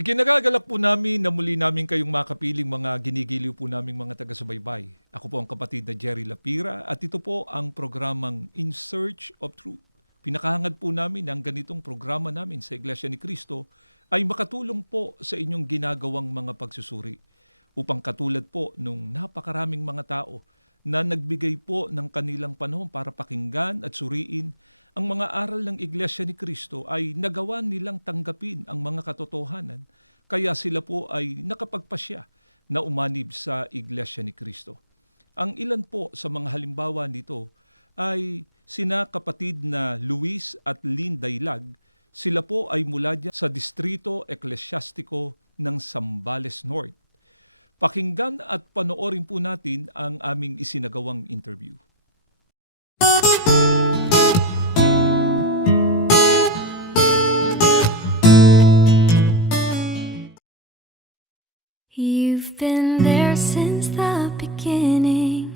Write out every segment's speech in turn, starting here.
Ikinagagalak po namin na muli namin kayong makapiling mga ginigiliw po naming mga taga-subaybay. Ako po ang kapatid na Jerry Lapira at ito po ang programang In Search of Truth. Pinakahangad po namin ang ganitong programa namin sa Iglesia ni Cristo ay makatulong po sa inyong ginagawang mga pagsusuri upang katulad po nung napakaraming mga tao na nagbigay po ng kanilang panahon para pakinggan at suriin ang mga aral ng Iglesia ni Cristo ay nagawa nilang tanggapin ang mga katotohanan, kaya sila po ay nakapagpasya na umanib sa Iglesia ni Cristo. Ang ilan po sa mga halimbawa nito ay sina kapatid na Luis at Lynn Dailag. Sila po ay mula dyan sa Distrito Eklesyastiko ng Zambales North. Pakinggan at panoorin po natin ang aming isinagawang interview. You've been there since the beginning.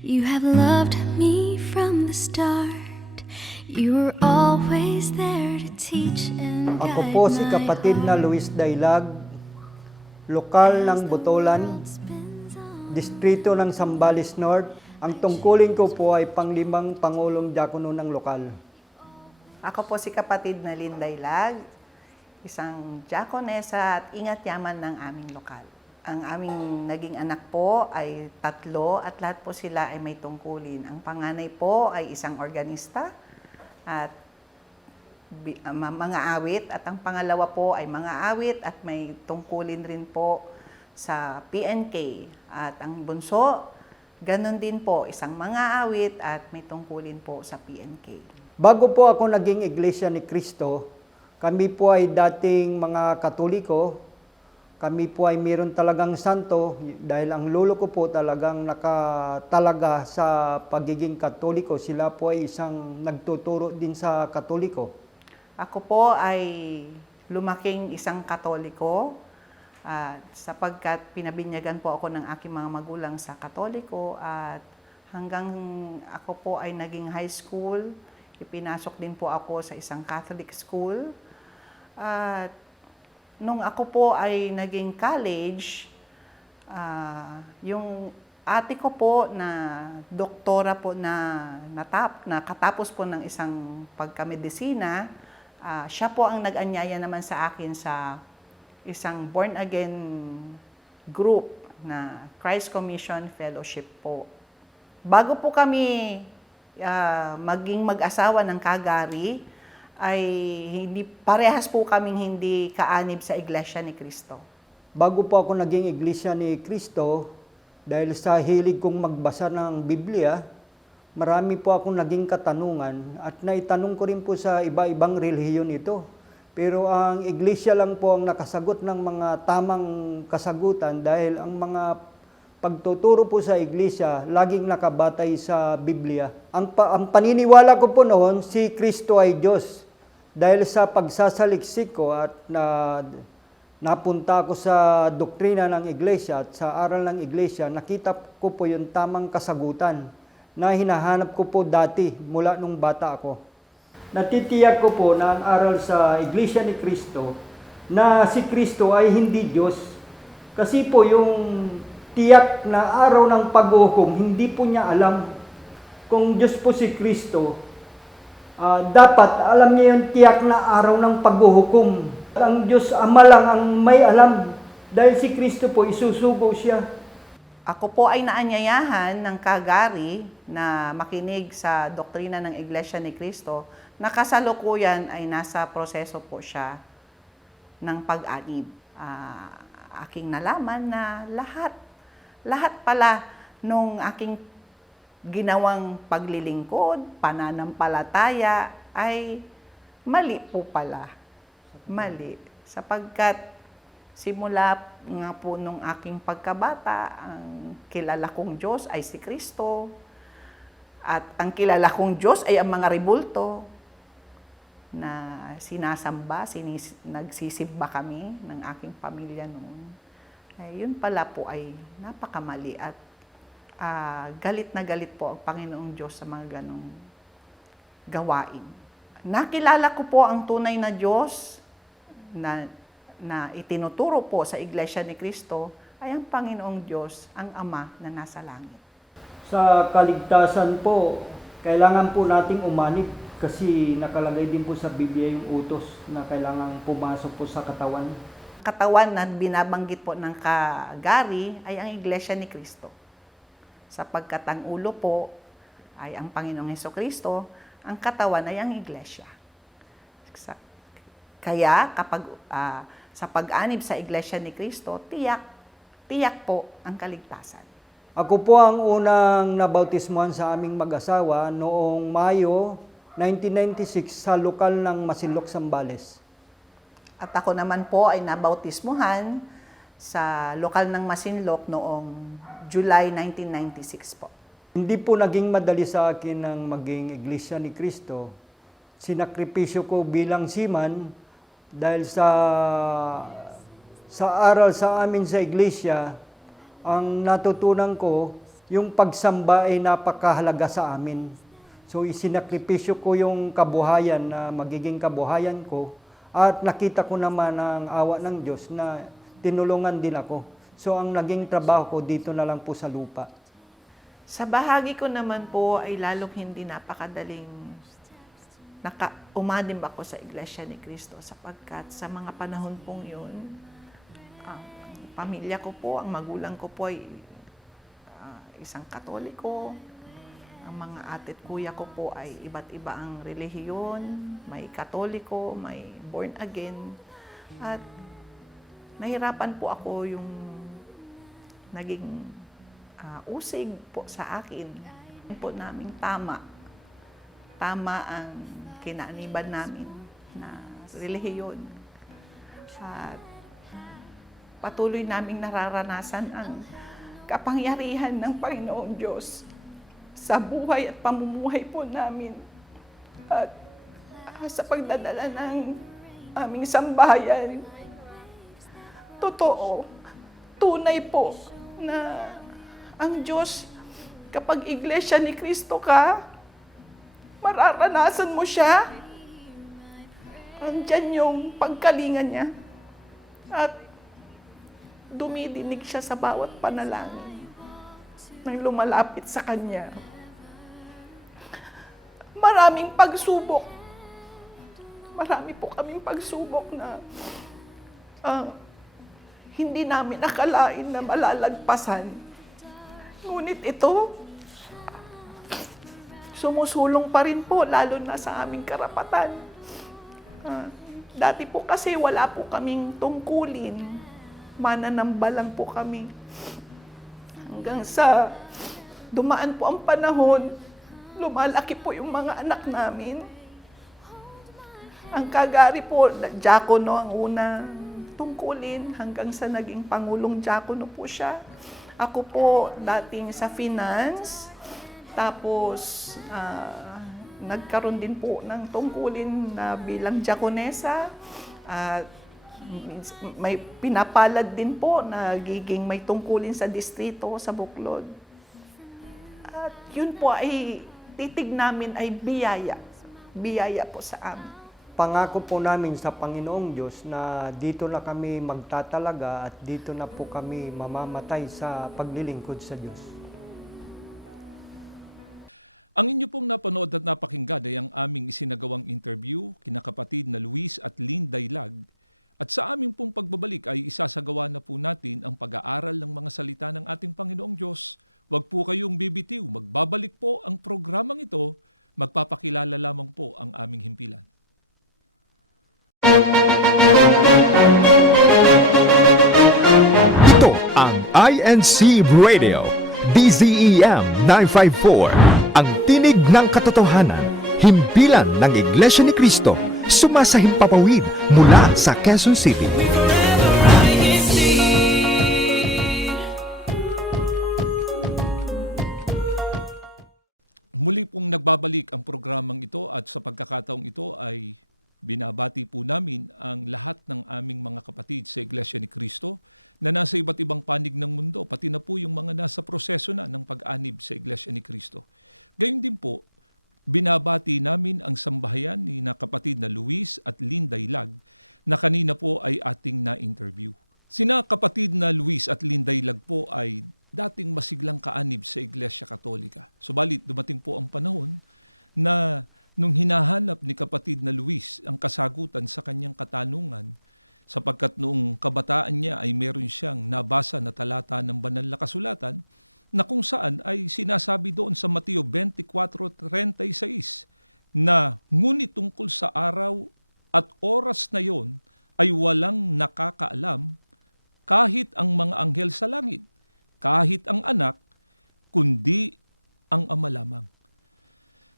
You have loved me from the start. You were always there to teach and guide Ako po si my kapatid na heart. Luis Dailag, lokal ng Butolan, distrito ng Zambales North. Ang tungkulin ko po ay panglimang Pangulong Diakono ng lokal. Ako po si kapatid na Lynn Dailag, isang diakonesa at ingat yaman ng aming lokal. Ang aming naging anak po ay 3 at lahat po sila ay may tungkulin. Ang panganay po ay isang organista at mga awit at ang pangalawa po ay mga awit at may tungkulin rin po sa PNK. At ang bunso, ganun din po, isang mga awit at may tungkulin po sa PNK. Bago po ako naging Iglesia ni Cristo, kami po ay dating mga Katoliko. Kami po ay meron talagang santo dahil ang lolo ko po talagang nakatalaga sa pagiging Katoliko. Sila po ay isang nagtuturo din sa Katoliko. Ako po ay lumaking isang Katoliko sapagkat pinabinyagan po ako ng aking mga magulang sa Katoliko at hanggang ako po ay naging high school, ipinasok din po ako sa isang Catholic school. At nung ako po ay naging college, yung ate ko po na doktora po na katapos po ng isang pagkamedisina, siya po ang nag-anyaya naman sa akin sa isang born-again group na Christ Commission Fellowship po. Bago po kami maging mag-asawa ng kagari, ay parehas po kaming hindi kaanib sa Iglesia ni Cristo. Bago po ako naging Iglesia ni Cristo, dahil sa hilig kong magbasa ng Biblia, marami po akong naging katanungan at naitanong ko rin po sa iba-ibang relihiyon ito. Pero ang Iglesia lang po ang nakasagot ng mga tamang kasagutan dahil ang mga pagtuturo po sa Iglesia laging nakabatay sa Biblia. Ang paniniwala ko po noon, si Kristo ay Diyos. Dahil sa pagsasaliksik ko at napunta ko sa doktrina ng Iglesia at sa aral ng Iglesia, nakita ko po yung tamang kasagutan na hinahanap ko po dati mula nung bata ako. Natitiyak ko po na ang aral sa Iglesia ni Cristo na si Kristo ay hindi Diyos. Kasi po yung tiyak na araw ng paghuhukom, hindi po niya alam kung Diyos po si Kristo. Dapat alam niya yung tiyak na araw ng paghuhukom. Ang Diyos Ama lang ang may alam dahil si Kristo po isusugo siya. Ako po ay naanyayahan ng kagari na makinig sa doktrina ng Iglesia ni Cristo na kasalukuyan ay nasa proseso po siya ng pag-anib. Aking nalaman na lahat pala nung aking ginawang paglilingkod, pananampalataya, ay mali po pala. Mali. Sapagkat simula nga po nung aking pagkabata, ang kilala kong Diyos ay si Kristo. At ang kilala kong Diyos ay ang mga rebulto na sinasamba, nagsisimba kami ng aking pamilya noon. Yun pala po ay napakamali at galit na galit po ang Panginoong Diyos sa mga ganong gawain. Nakilala ko po ang tunay na Diyos na na itinuturo po sa Iglesia ni Cristo ay ang Panginoong Diyos, ang Ama na nasa langit. Sa kaligtasan po, kailangan po nating umanib kasi nakalagay din po sa Biblia yung utos na kailangan pumasok po sa katawan. Katawan na binabanggit po ng kagari ay ang Iglesia ni Cristo. Sapagkat ang ulo po ay ang Panginoong Hesukristo, ang katawan ay ang Iglesia. Kaya kapag sa pag-anib sa Iglesia ni Cristo, tiyak po ang kaligtasan. Ako po ang unang nabautismuhan sa aming mag-asawa noong Mayo 1996 sa lokal ng Masinloc, Zambales. At ako naman po ay nabautismuhan sa lokal ng Masinloc noong July 1996 po. Hindi po naging madali sa akin ang maging Iglesia ni Cristo. Sinakripisyo ko bilang seaman dahil sa aral sa amin sa iglesia, ang natutunan ko, yung pagsamba ay napakahalaga sa amin. So isinakripisyo ko yung kabuhayan na magiging kabuhayan ko at nakita ko naman ang awa ng Diyos na tinulungan din ako. So ang naging trabaho ko dito na lang po sa lupa. Sa bahagi ko naman po ay lalong hindi napakadaling umanim ako sa Iglesia ni Cristo sapagkat sa mga panahon pong yun, ang pamilya ko po, ang magulang ko po ay isang Katoliko. Ang mga atit kuya ko po ay iba't iba ang relihiyon, may Katoliko, may born again. At nahirapan po ako yung naging usig po sa akin. Po naming tama ang kinaaniban namin na relihiyon. At patuloy naming nararanasan ang kapangyarihan ng Panginoong Diyos sa buhay at pamumuhay po namin. At sa pagdadala ng aming sambahayan, totoo, tunay po na ang Diyos, kapag Iglesia ni Cristo ka, mararanasan mo siya. Andyan yung pagkalinga niya. At dumidinig siya sa bawat panalangin nang lumalapit sa Kanya. Maraming pagsubok. Marami po kaming pagsubok na hindi namin akalain na malalagpasan. Ngunit ito, sumusulong pa rin po, lalo na sa aming karapatan. Dati po kasi wala po kaming tungkulin. Mananamba lang po kami. Hanggang sa dumaan po ang panahon, lumalaki po yung mga anak namin. Ang kagari po, diakono ang unang tungkulin hanggang sa naging pangulong diakono po siya. Ako po dating sa finance, tapos nagkaroon din po ng tungkulin na bilang diakonesa. May pinapalad din po na giging may tungkulin sa distrito, sa Buklod. At yun po ay titig namin ay biyaya. Biyaya po sa amin. Pangako po namin sa Panginoong Diyos na dito na kami magtatalaga at dito na po kami mamamatay sa paglilingkod sa Diyos. Ang inyo pong napanood at napakinggan ay ang aming isinagawang interview kina kapatid na Luis at Lynn Dailag. At sa aming pong pagbabalik ay isasagawa na po natin ang pag-aaral ng mga salita ng ating Panginoong Diyos. Huwag po kayong bibitiw. Magbabalik po ang programang ito. Magpapakilala lamang po ang aming himpilan. Ito ang INC Radio, DZEM 954, ang tinig ng katotohanan, himpilan ng Iglesia ni Cristo, sumasahimpapawid mula sa Quezon City. Muli pong nagbabalik ang programang ito at sa pagkakataong ito ay binabati po namin ang lahat ng aming mga kapatid sa Iglesia ni Cristo na nasa iba't ibang panig ng mundo, pati na po yung mga nasa proseso na ng pag-anib sa Iglesia ni Cristo. Gayon din po, binabati namin ang sambahayan ni na kapatid na Luis at Lynn Dailag na kanina po ay ating na-interview. Sina kapatid na Luis at Linday Lag po ay dating masiglang kaanib sa Iglesia Katolika. Subalit dumating po ang panahon na nung hinahanap ni kapatid na Luis ang kasagutan sa kanyang katanungan, sapagkat noong kabataan niya ay meron siyang nabasa na talata ng banal na kasulatan na kung saan ay sinasabi doon sa Mateo 24:36 na ngunit tungkol sa araw at oras na yon ay walang nakakaalam kahit ang mga anghel sa langit, kahit ang anak, kundi ang ama lamang.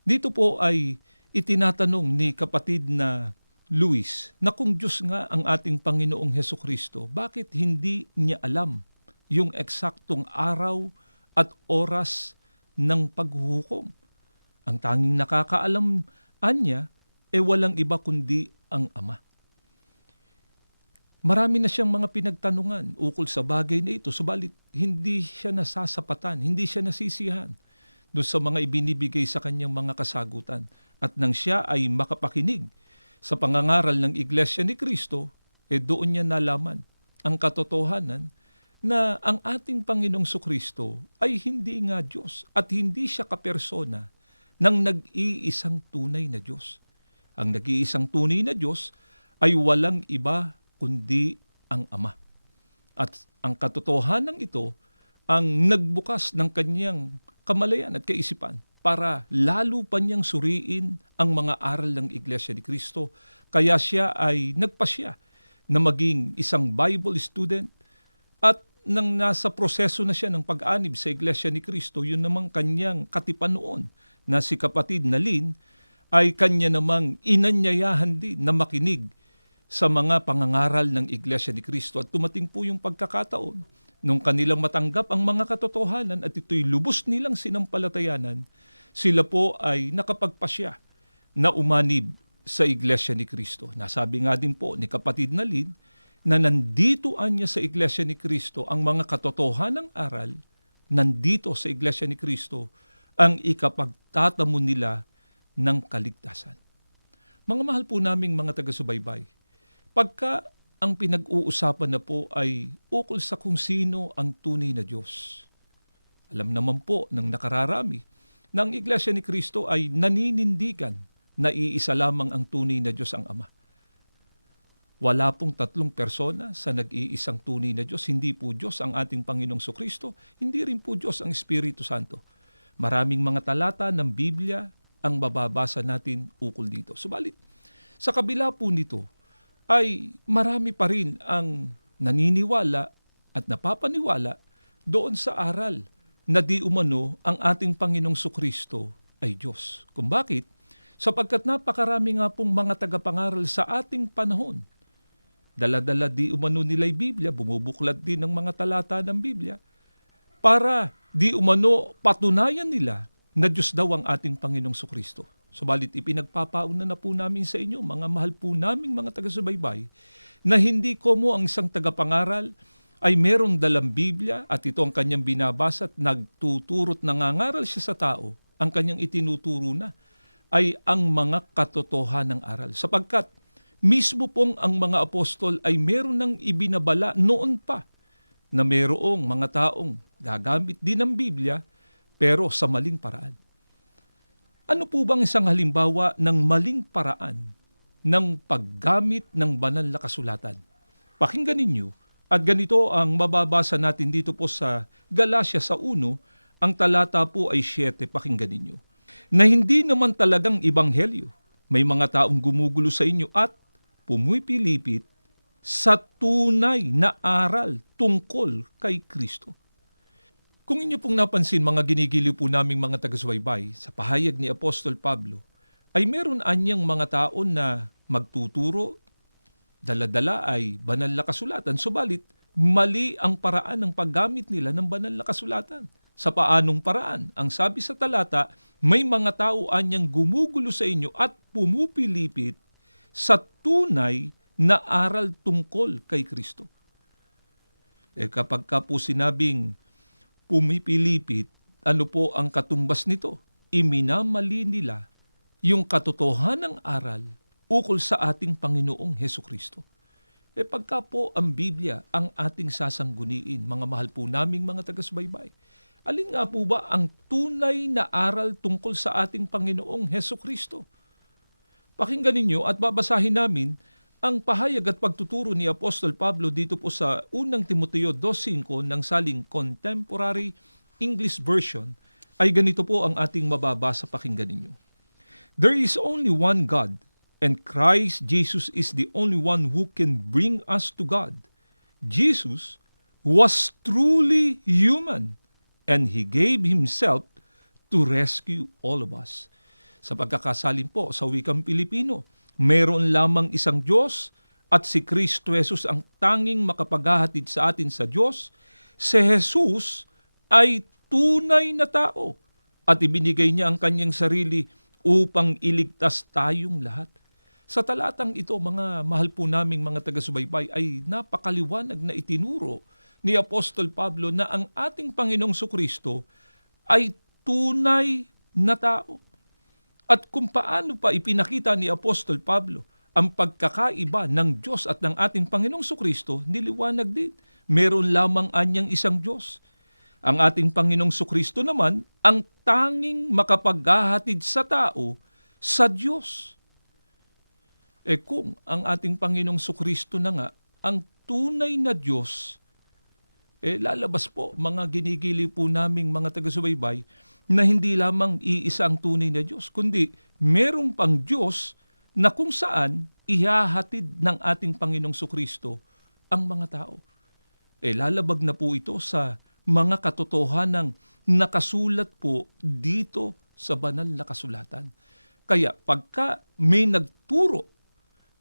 Dito po ay itinatanong ni kapatid na Luis na kung Diyos nga ang ating Panginoong Hesukristo, bakit hindi niya alam yung eksaktong araw at oras ng paghuhukom? Ang tanging nakakaalam niya walang iba kundi ang Ama. Marami na siyang mga pinagtanungan ukol sa bagay na ito, subalit hindi siya nasasapatan, hindi siya nasisiyahan doon sa mga ibinibigay sa kanyang mga kasagutan. At nang siya ay makapakinig sa pangangaral ng Iglesia ni Cristo, doon niya nalaman ang katotohanan na ang ating Panginoong Sukristo ay hindi nga Diyos at hindi siya kapersona ng nag-iisang tunay na Diyos. Ang nag-iisang tunay na Diyos ay walang iba kundi ang Ama. At ang katotohanan ito ang nagbukas ng kanyang kamalayan at kaisipan para lalo pa niyang suriin ang mga aral ng Iglesia ni Cristo. Kaya siya ay nagpasya na maging isang Bible student at nang nasa proseso na siya ng pag-anib sa Iglesia ni Cristo, yun namang kanyang katipan noon na si kapatid na Lynn ay kanya namang inanyayahan din na makinig sa mga pangangaral ng Iglesia ni Cristo. At tumating po yung pagkakataon nung kanilang matanggap ang mga katotohanan at ito'y lubos nilang sinampalatayanan, sila po ay nakapagpasya na umanib sa Iglesia ni Cristo. Nasabi nga din po ni kapatid na Lynn na nandito anya sa Iglesia ni Cristo ang mga katotohanang aral, nandito sa Iglesia ni Cristo ang ikapagtatamo nila ng kaligtasan. Mga mahal po naming mga taga-subaybay, pagka ang pinag-uusapan na po ay ukol sa kung sino ang tunay na Diyos, alam naman po ng nakararami na ang Iglesia ni Cristo ay naninindigan na iisa lamang ang tunay na Diyos, ang Ama. Wala pong tatlong persona sa nag-iisang tunay na Diyos. Hindi po Diyos ang ating Panginoong Sukristo, hindi rin po Diyos ang Espiritu Santo. Maraming mga talata ng Biblia ang mababasa natin ukol dito. Subalit, sa kabila po nito, ay marami pa rin ang naniniwala at napapaniwala doon sa aral na di umano ang ating Panginoong Sukristo ay Diyos. Kung bakit? Sapagkat napakarami nga pong mga tagapangaral sa ating panahon. Dala-dala di umano nila'y Biblia, bumubuklat din ng mga talata ng Biblia para di umano patunayan nila na Diyos daw ang ating Panginoong Sukristo. Subalit ipinagpapauna na po namin sa inyo, mga mahal po naming mga taga-subaybay, na hindi komo ang isang tagapangaral ay merong dalang Biblia at ito ang kanyang binabasa at nagtuturot, nangangaral siya sa tao, ang kanyang itinuturo na ay ang mga katotohanang aral. Sapagkat mismo pong ang mga apostol ay meron ng ibinabala noon pa na merong mga taong gagamit din ng Biblia pero sa maling paraan. Ano po bang isang halimbawa ng maling paraan ng paggamit ng banal na kasulatan? Pakinggan ninyo at ganito ang mababasa natin dito po sa Galacia sa 1, ang talata po ay 7, pakinggan ninyo. Na hindi naman talagang ebanghelyo, may mga taong gumugulo sa inyo at pumipilipit sa tunay na aral tungkol kay Kristo. Kung inyo pong napansin, mga ginigiliw po naming mga taga-subaybay, sa pahayag ni Apostol Pablo, ay meron anyang mga tao na magtuturo, dala-dala ay banal na kasulatan, subalit mali ang paraan ng paggamit nila ng banal na kasulatan. Sa paanong paraan? Ang sabi sa talata, may mga tao anyang gumugulo sa inyo at pumupilipit sa tunay na aral tungkol kay Kristo. Kapag ka po sinabing pumipilipit, ano po ang katumbas nito? Iminamali nila yung katotohanang aral ukol sa ating Panginoong Hesukristo. Pagka po ang Biblia ang ating sasangguniin, mga mahal po naming mga taga-subaybay, alin nga po ba ang tunay na aral tungkol sa ating Panginoong Heso Kristo? Pakinggan ninyo at babasahin namin ang pahayag at pagtuturo ni Apostol Pablo dito po sa unang Timoteo 2.5 ng saling Contemporary English Version, ay ganito po ang ating mababasa. Pakinggan ninyo. There is only one God, and Christ Jesus is the only one who can bring us to God. Jesus was truly human, and He gave Himself to rescue all of us. Sa pagkakasalin po sa wikang Pilipino, meron lamang isang Diyos at si Kristo Jesus ang tanging makapaghahatid sa atin sa Diyos. Si Jesus ay tunay na tao at ibinigay niya ang kanyang sarili upang iligtas tayong lahat. Sa talatang ito, mga mahal po naming mga taga-subaybay, ay napakaliwanag na itinuro ni Apostol Pablo na ang ating Panginoong Sukristo ay tunay na tao. At kung paano pa ipinakita ni Apostol Pablo ang pagkakaiba ng Diyos at ng ating Panginoong Sukristo, niliwanag din. Meron lamang anyang isang Diyos. Ang ating Panginoong Sukristo naman ang tanging makapaghahatid sa tao sa Diyos. Kung ang ating Panginoong Sukristo na nga ang tunay na Diyos, lalabas po mga ginigili po naming mga taga-subaybay na hindi lamang iisa ang tunay na Diyos, kundi merong pang Diyos na kung saan ihahatid ng ating Panginoong Sukristo ang mga tao. Lalabag na po ito sa mga katotohanang nakasulat po dito sa banal na kasulatan. Kaya pagka may nagturo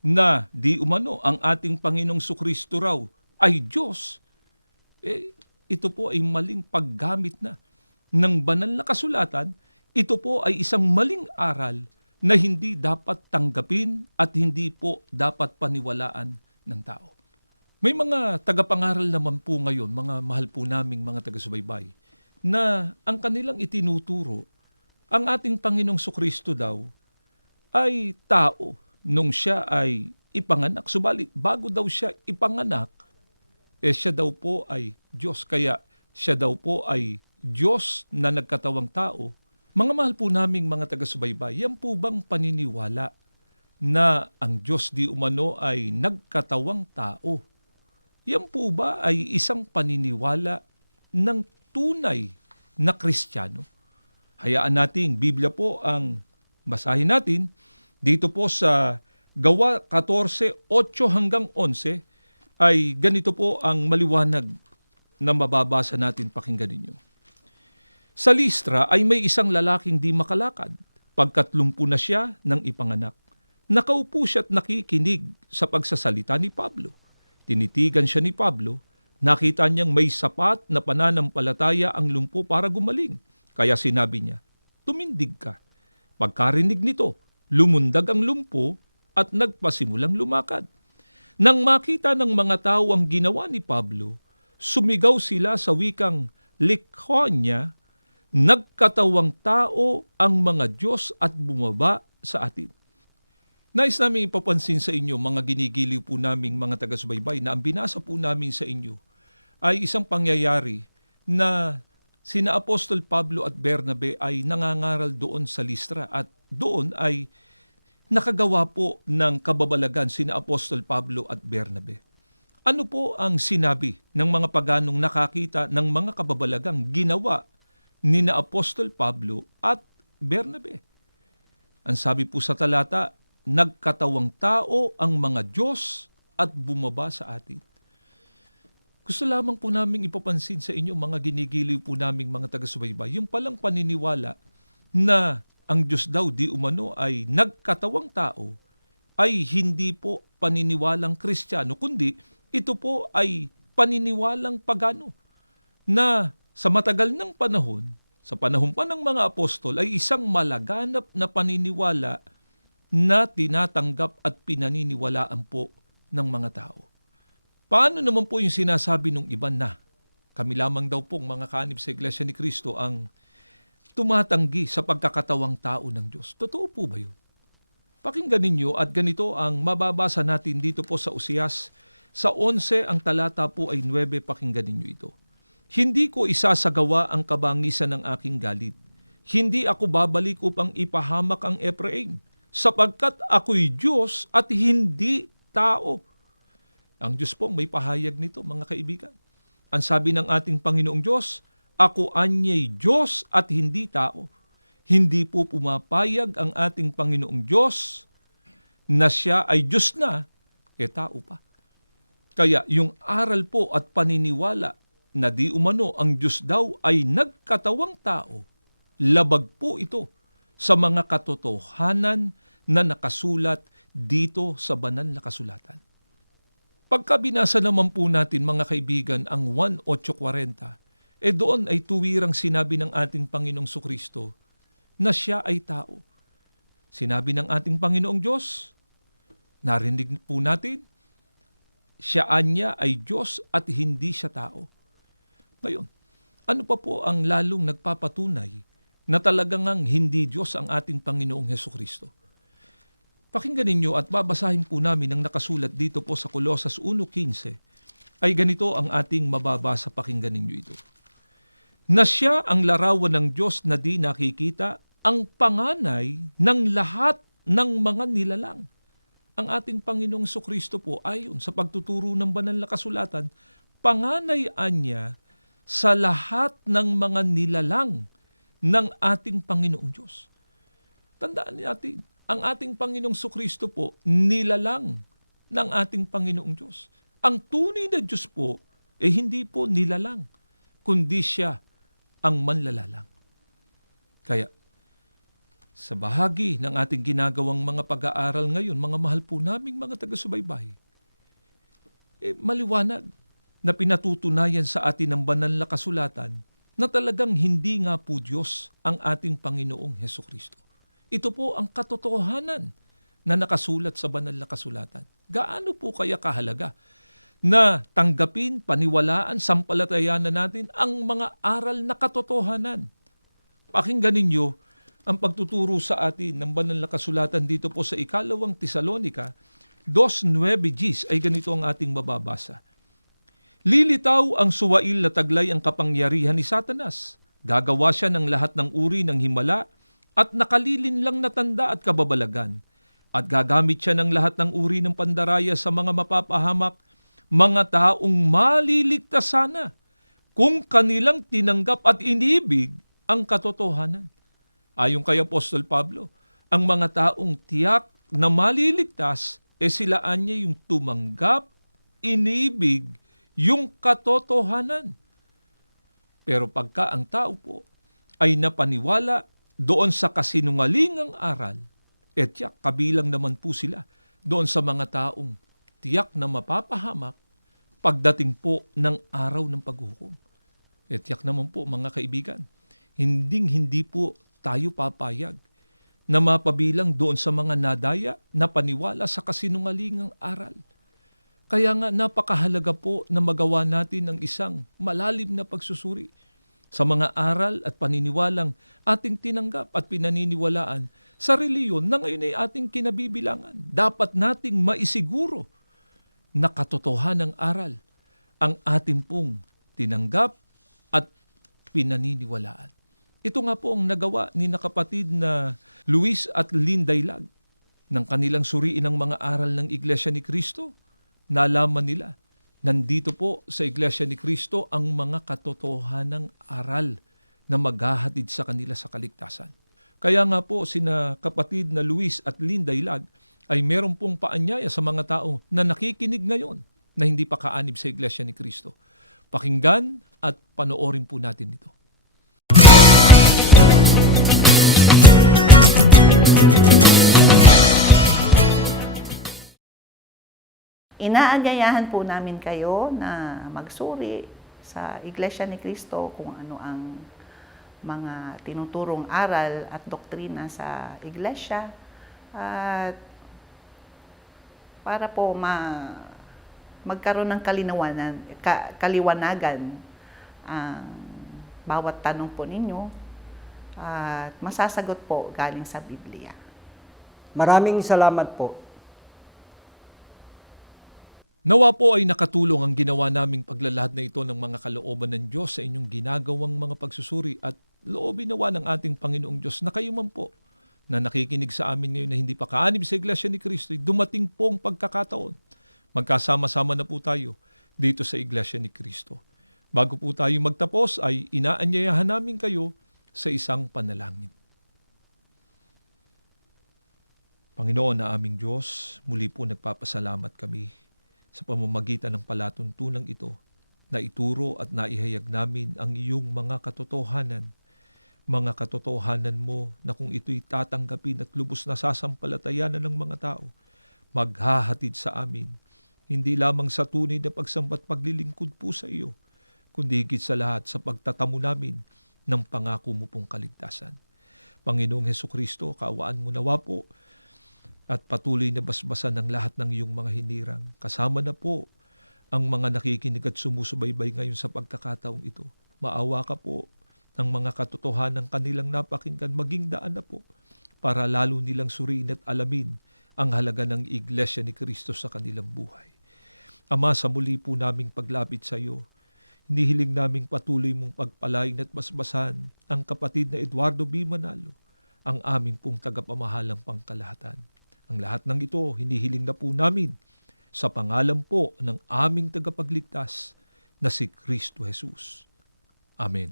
na di umano ang ating Panginoong Sukristo raw ay Diyos, ito po ay maling paggamit na ng banal na kasulatan. Ito po ay isang maling aral na hindi dapat tanggapin at hindi po dapat paniwalaan ng tao. May mga tagapangaral naman po ngayon, mga mahal po naming mga taga-subaybay, na ang kanilang itinuturo, ang ating Panginoong Sukristo daw ay tao nung siya ay ipanganak. Subalit, bago daw siya ipanganak, siya daw po ay Diyos. Kaya siya daw po ay Diyos na nagkatawang tao. Mga mahal po naming mga taga-subaybay, yan po bang paniniwala na ang Diyos di umano ay nagkatawang tao? Yan po ba ay isang paniniwala ng tunay na Kristiyano? Hayaan nating Biblia po ang basahin natin dito po sa Gawa 14:8 hanggang 11 ay ganito po ang maliwanag na mababasa natin. Pakinggan ninyo. Sa Listra ay may isang lalaking di makalakad, pagkat 80 na siya nang ipanganak. Nakaupo siya at nakikinig sa pagsasalita ni Pablo. Tinitigan siya ni Pablo, nakita niyang may sapat na pananampalataya ang lumpo para gumaling. Kaya sinabi niya, tumindig ka. Pagkarinig nito, lumundag ang lumpo at nagpasimulang lumakad. Nang makita ng mga tao ang ginawa ni Pablo, sumigaw sila sa wikang Lycaonia, nagkatawang tao ang mga Diyos at bumaba sa atin. Nais namin ipapansin sa inyo, mga ginigiliw po naming mga taga-subaybay, na ang binasa po namin sa inyo ay isang pangyayari na sina Apostol Pablo at Bernabe ay nangangaral doon sa Listra at doon ay nakagawa po ng kababalagan sina Apostol Pablo at Bernabe. Ano po ang sinabi ng mga paganong nakakita ng mga kababalagang ginawa ni na Apostol Pablo at Bernabe? Ang sabi po sa talata, nagkatawang tao ang mga Diyos at bumaba sa atin. Gusto lamang po naming ipapansin sa inyo, mga ginigiliw po naming mga taga-subaybay, yung palang paniniwala na ang Diyos daw di umano ay nagkatawang tao ay hindi po paniniwalang Kristiyano, kundi ito po ay paniniwalang pagano na sa matagal ng panahon, sa panahon pa ng mga apostol, ay isang malaganap na paniniwala na tinatanggap at pinaniniwalaan po ng mga tao. Paano naman po yung sinasabi ng iba na kami lamang daw pong mga kaanib sa Iglesia ni Cristo ang tumatanggi sa pagkakatawang tao ng Diyos? Totoo po ba yun? Pakinggan ninyo at ganito ang mababasa natin dito po sa Usias Sa 11 ang talata po ay 9, pakinggan ninyo ito. Hindi ko isasagawa ang kabangisan ng aking galit. Hindi ako babalik upang ipahamak ang Ephraim, sapagkat ako'y Diyos at hindi tao. Ang Diyos po may pahayag nito, mga kaibigan. Ang sabi ng ating Panginoong Diyos, ako anya'y Diyos at hindi tao. Hindi po pumapayag ang ating Panginoong Diyos na siya ay Diyos na, tao pa. Kaya yung aral po at paniniwala na di umano ang Diyos daw ay nagkatawang tao, labag po ito sa mga katotohanan na nakasulat dito sa banal na kasulatan. Pagka binasa naman po natin, mga kaibigan, ang 1:8:40, doon ay tuwirang sinabi ng ating Panginoong Sukristo na siya ay tao. Sinabi ng ating Panginoong Diyos, narinig po natin, siya anya ay Diyos at hindi siya tao. Ngayon, ano pa po ang lalong nagpapatunay na talagang hindi Diyos ang ating Panginoong Hesukristo? Pakinggan ninyo at babasahin po namin ang nakasulat dito po sa Colosas 1:15. Ay ganito ang ating mababasa, pakinggan ninyo ito. Na siya ang larawan ng Diyos na di nakikita, ang panganay ng lahat ng mga nilalang. Ang ating Panginoong Sukristo po ayon sa pagtuturo ng banal na kasulatan, panganay niya sa lahat ng mga nilalang ng ating Panginoong Diyos. Tandaan natin, ang ating Panginoong Sukristo po, nilalang ng ating Panginoong Diyos. Ang tunay na Diyos po, hindi po nilalang, kundi siya ang manlalalang. Kaya, sa bahagi ng ating ginagawang mga pag-aaral ngayon, mga mahal po naming mga taga-subaybay, maliwanag na pinatutunayan sa atin ng banal na kasulatan na talagang hindi nga po Diyos ang ating Panginoong Hesukristo. Ito po ang katotohanan na nakasulat sa banal na kasulatan. Gaano po kaya kahalaga na tanggapin, paniwalaan, sampalatayanan natin ang mga aral na katotohanan? Pakinggan ninyo ang pagtuturo sa atin ng banal na kasulatan dito po sa 2 Tesalonica 2:9 ay ganito ang ating mababasa. Lilitaw ang suwail na taglay ang kapangyarihan ni Satanas. Gagawa siya ng lahat ng uri ng himala at nakalilin lang na tanda at kababalagan. At gagamit siya ng lahat ng uri ng pandaraya sa mga mapapahamak, mga taong maliligtas sana kung kanilang tinanggap at inibig ang katotohanan. Ayon kay Apostol Pablo, ang mga taong tiyak na maliligtas, silaan niya yung tumanggap, inibig, yung katotohanan. Pero pagka ang tao po ay napaniwala doon sa kasinungalingang aral, tiyak kabilang naman po sila doon sa mga taong tiyak na mapapahamak pagdating po ng araw ng paghuhukom. Tiyak naman po, mga kaibigan, hindi po tayo papayag na mapabilang doon sa mga nadaya na paniwala sa kasinungalingang aral. Kaya nga napakahalaga po na magawa natin ng isang malalim na pagsusuri sa mga aral at paniniwalang ating tinanggap at pinaniniwalaan sa reliyon na ngayon ay ating kinabibilangan. Dapat nating maisiguro na katotohanan ng aral ang ating pong tinanggap at pinaniniwalaan. Ito nga po ang nagawa ni nakapatid na Luis at Lindaylag ng kanilang suriin ng mga aral ng Iglesia ni Cristo. Nalaman nila, nandito po sa Iglesia ni Cristo ang mga katotohanang aral na maghahatid sa kanila sa kaligtasan. Kaya nga po sina kapatid na Luis at Lindaylag ay meron pong paanyaya sa mga tao na nakikinig ngayon na hindi pa kaanib sa Iglesia ni Cristo. Pakinggan at panoorin po natin ito. Inaagayahan po namin kayo na magsuri sa Iglesia ni Cristo kung ano ang mga tinuturong aral at doktrina sa Iglesia at para po magkaroon ng kaliwanagan ang bawat tanong po ninyo at masasagot po galing sa Biblia. Maraming salamat po. Nawa po ay nakatulong ang ginawa naming paglalahad na ito ng mga kalooban ng Diyos sa inyong ginagawang mga pagsusuri at loobin nawa ng ating Panginoong Diyos na kayo man po na nakikinig sa amin ngayon na hindi pa kaanib sa Iglesia ni Cristo, dumating pong pagkakataon. Magkasama-sama na po tayo dito sa Iglesia ni Cristo. Bago po tayo magtapos ay inaanyayahan namin kayo sa isang panalangin. Panginoon na aming Diyos, muli po nagpapasalamat kami sa pamamagitan ng palatuntunang ito na ituro at naihayag namin ang iyong mga katotohanan mo na kung ito'y tatanggapin at lubos na sasampalatayanan ng mga tao, maghahatid sa amin, hindi lamang sa tunay na pagsambat paglilingkod po sa iyo, kundi higit sa lahat sa pagtatamo namin ng pangako mo pong kaligtasan. Panginoong Hesukristo, kaawaan mo nawa po at patuloy na basbasan ng lahat ng iyong mga hinirang. Kasama na po ang mga nakikinig at sumusubaybay ngayon sa pagkakataong ito. Maawa ka po ang mga katotohanan ng kanilang napakinggan, maging daan na po para lalo nilang suriin at alamin ang halaga ng Iglesia ni Cristo sa kanilang buhay. Ama, sa muli po naming paglapit sa iyo, hinihiling naming patuloy mong pagpalain at basbasan ang kapatid na Eduardo B. Manalo, ang aming pong tagapamahalang pangkalahatan. Ang lahat ng ito, hinihiling na po namin sa pangalan po ng aming tagapagligtas na si Kristo Jesus. Amen.